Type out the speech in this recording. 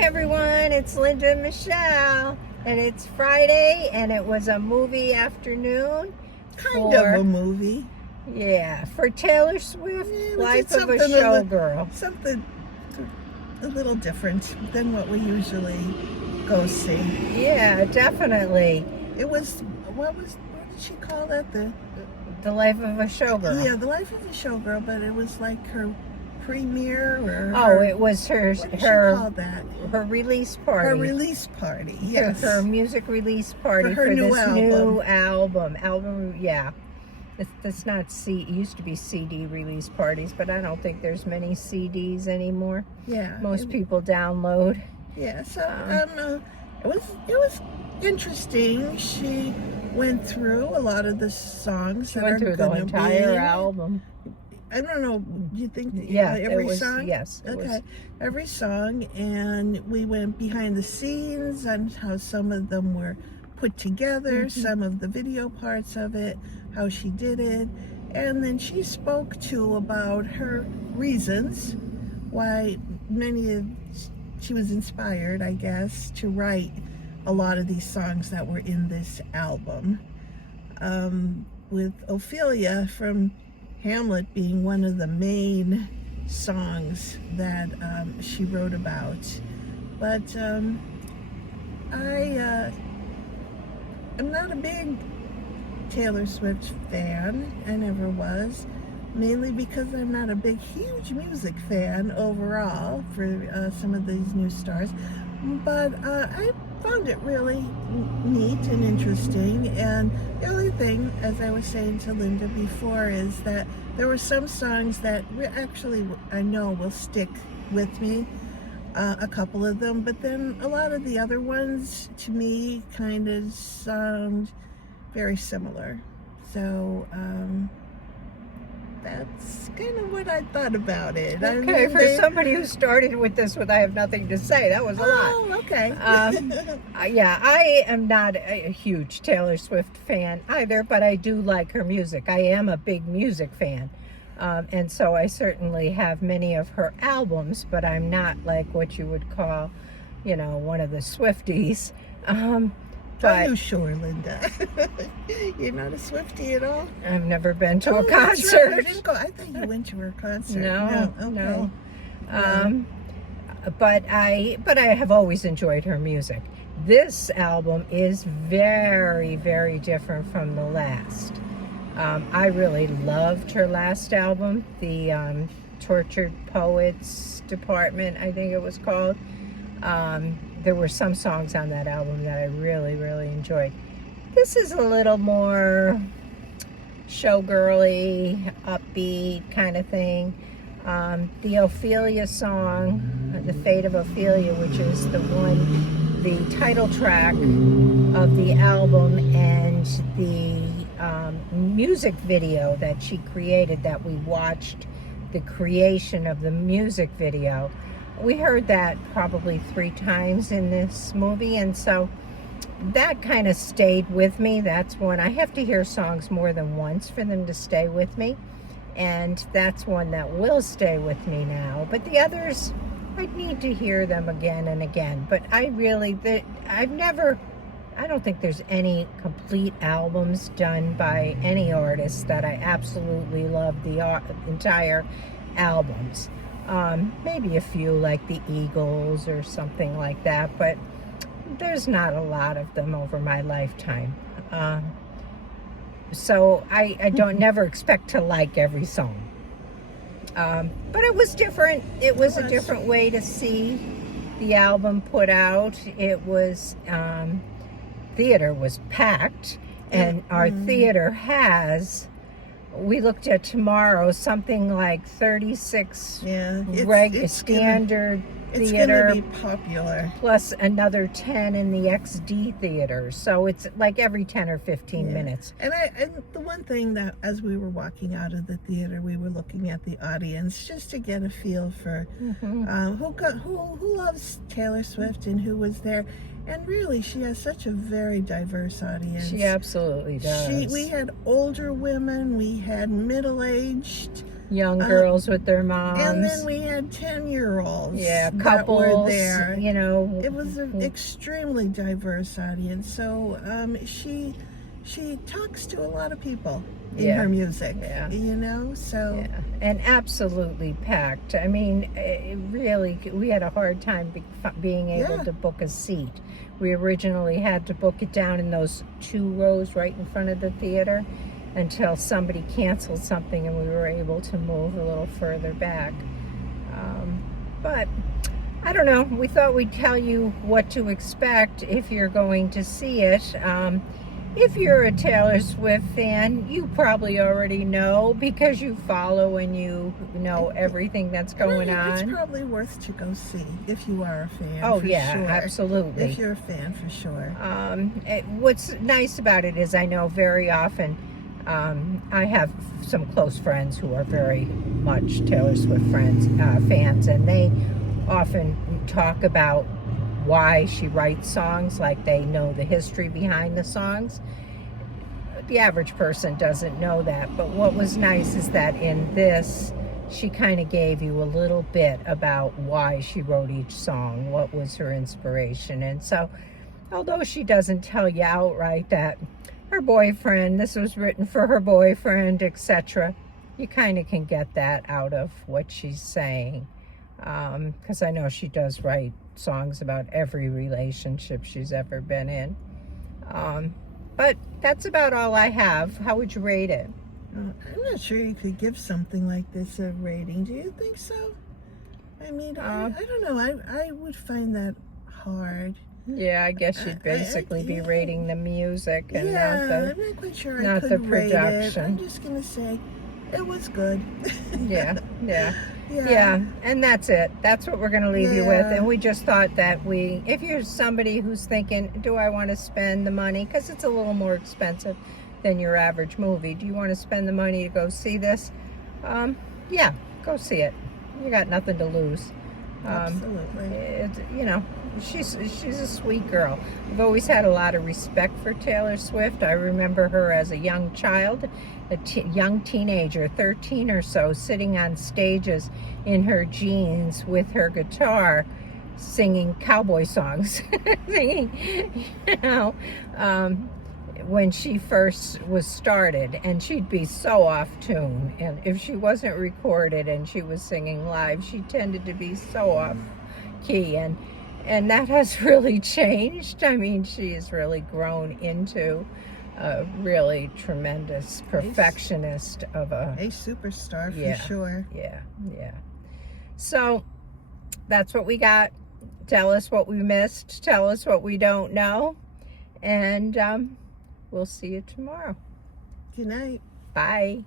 everyone, it's Linda and Michelle, and it's Friday, and it was a movie afternoon. Kind of a movie. Yeah, for Taylor Swift, Life of a Showgirl. Something a little different than what we usually go see. Yeah, definitely. It was, what did she call that? The Life of a Showgirl. Yeah, The Life of a Showgirl, but it was like her premiere it was her what did she call that? Her release party. Her release party, yes. Her music release party for this album. new album. Yeah. It's not it used to be CD release parties, but I don't think there's many CDs anymore. Yeah. Most people download. Yeah, so it was interesting. She went through a lot of the songs that are going to be. The entire album. I don't know. Do you think? Every song. Yes. Okay, every song, and we went behind the scenes on how some of them were put together, some of the video parts of it, how she did it, and then she spoke to about her reasons why she was inspired, I guess, to write a lot of these songs that were in this album, with Ophelia from Hamlet being one of the main songs that she wrote about. But I'm not a big Taylor Swift fan. I never was, mainly because I'm not a huge music fan overall for some of these new stars. But I found it really neat and interesting, and the only thing, as I was saying to Linda before, is that there were some songs that actually I know will stick with me, a couple of them, but then a lot of the other ones to me kind of sound very similar. So that's kind of what I thought about it. Okay, for somebody who started with this with I have nothing to say, that was a lot. Oh, okay. Yeah, I am not a huge Taylor Swift fan either, but I do like her music. I am a big music fan. And so I certainly have many of her albums, but I'm not like what you would call, one of the Swifties. Are you sure, Linda? You're not a Swiftie at all? I've never been to a concert. Right. You didn't go. I thought you went to her concert. No. Okay. But I have always enjoyed her music. This album is very, very different from the last. I really loved her last album, the Tortured Poets Department, I think it was called. There were some songs on that album that I really, really enjoyed. This is a little more showgirly, upbeat kind of thing. The Ophelia song, The Fate of Ophelia, which is the title track of the album, and the music video that she created, that we watched the creation of the music video. We heard that probably 3 times in this movie, and so that kind of stayed with me. That's one. I have to hear songs more than once for them to stay with me, and that's one that will stay with me now. But the others, I'd need to hear them again and again. But I don't think there's any complete albums done by any artist that I absolutely love the entire albums. Maybe a few like the Eagles or something like that, but there's not a lot of them over my lifetime. So I don't never expect to like every song. But it was different. It was a different way to see the album put out. It was, theater was packed, and our theater has, we looked at tomorrow, something like 36 standard theater. It's going to be popular. Plus another 10 in the XD theater. So it's like every 10 or 15 minutes. And the one thing that, as we were walking out of the theater, we were looking at the audience just to get a feel for who loves Taylor Swift and who was there. And really, she has such a very diverse audience. She absolutely does. We had older women, we had middle-aged young girls with their moms. And then we had 10-year-olds yeah, that couples, were there. you know. It was an extremely diverse audience. So she talks to a lot of people in Yeah. her music, Yeah. you know, so. Yeah, and absolutely packed. I mean, really, we had a hard time being able Yeah. to book a seat. We originally had to book it down in those 2 rows right in front of the theater until somebody canceled something and we were able to move a little further back. But I don't know. We thought we'd tell you what to expect if you're going to see it. If you're a Taylor Swift fan, you probably already know because you follow and you know everything that's going on. It's probably worth to go see if you are a fan. Oh, for yeah, sure. absolutely. If you're a fan, for sure. What's nice about it is I know very often I have some close friends who are very much Taylor Swift fans, and they often talk about why she writes songs, like they know the history behind the songs. The average person doesn't know that, but what was nice is that in this, she kind of gave you a little bit about why she wrote each song, what was her inspiration. And so, although she doesn't tell you outright that her boyfriend, this was written for her boyfriend, etc., you kind of can get that out of what she's saying. Because I know she does write songs about every relationship she's ever been in. But that's about all I have. How would you rate it? I'm not sure you could give something like this a rating. Do you think so? I mean, I don't know. I would find that hard. Yeah, I guess you'd basically be rating the music and I'm not quite sure not I could the rate it. production. I'm just going to say it was good. Yeah. And that's it. That's what we're going to leave you with. And we just thought that if you're somebody who's thinking, do I want to spend the money? Because it's a little more expensive than your average movie. Do you want to spend the money to go see this? Yeah, go see it. You got nothing to lose. Absolutely. She's a sweet girl. I've always had a lot of respect for Taylor Swift. I remember her as a young child, young teenager, 13 or so, sitting on stages in her jeans with her guitar, singing cowboy songs. When she first was started, and she'd be so off tune, and if she wasn't recorded and she was singing live, she tended to be so off key, and that has really changed. I mean, she has really grown into a really tremendous perfectionist of a superstar for sure. Yeah. So that's what we got. Tell us what we missed. Tell us what we don't know. And we'll see you tomorrow. Good night. Bye.